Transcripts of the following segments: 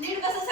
नीट कसं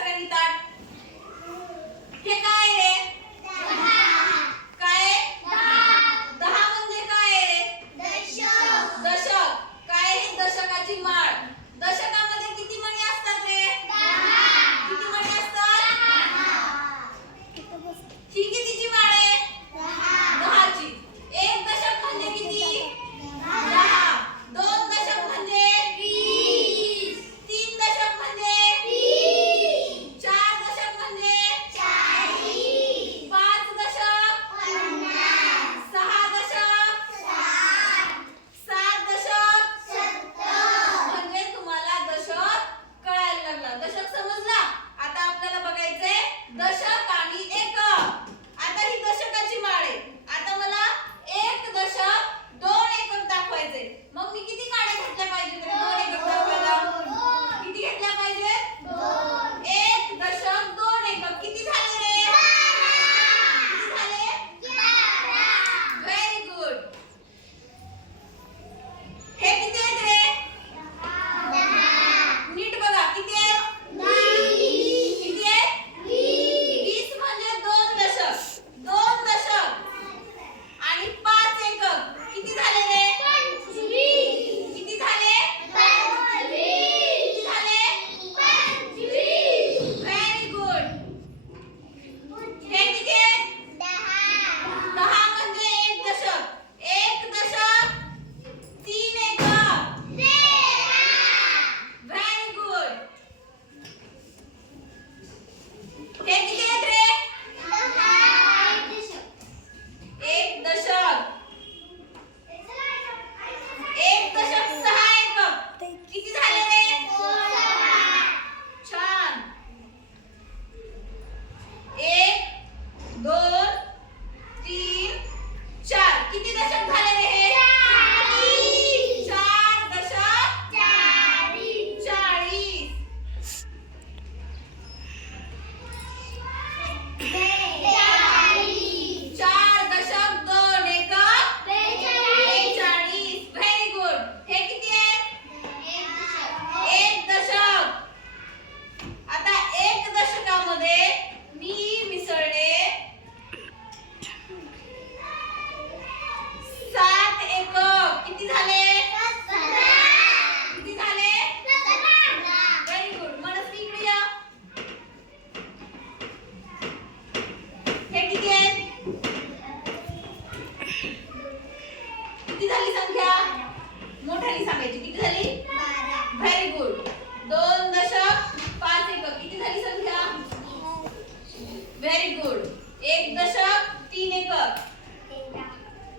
एक दशक तीन एकक.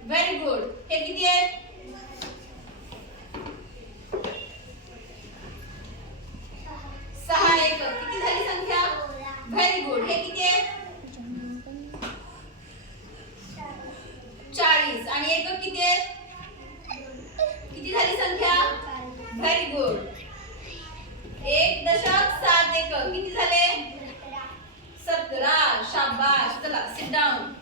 व्हेरी गुड हे किती आहे? सहा एकक. किती झाली संख्या? व्हेरी गुड हे किती आहे? चाळीस. आणि एकक किती आहे? किती झाली संख्या? व्हेरी गुड एक दशक सात एकक. किती झाले? Shabash. Chalav, sit down.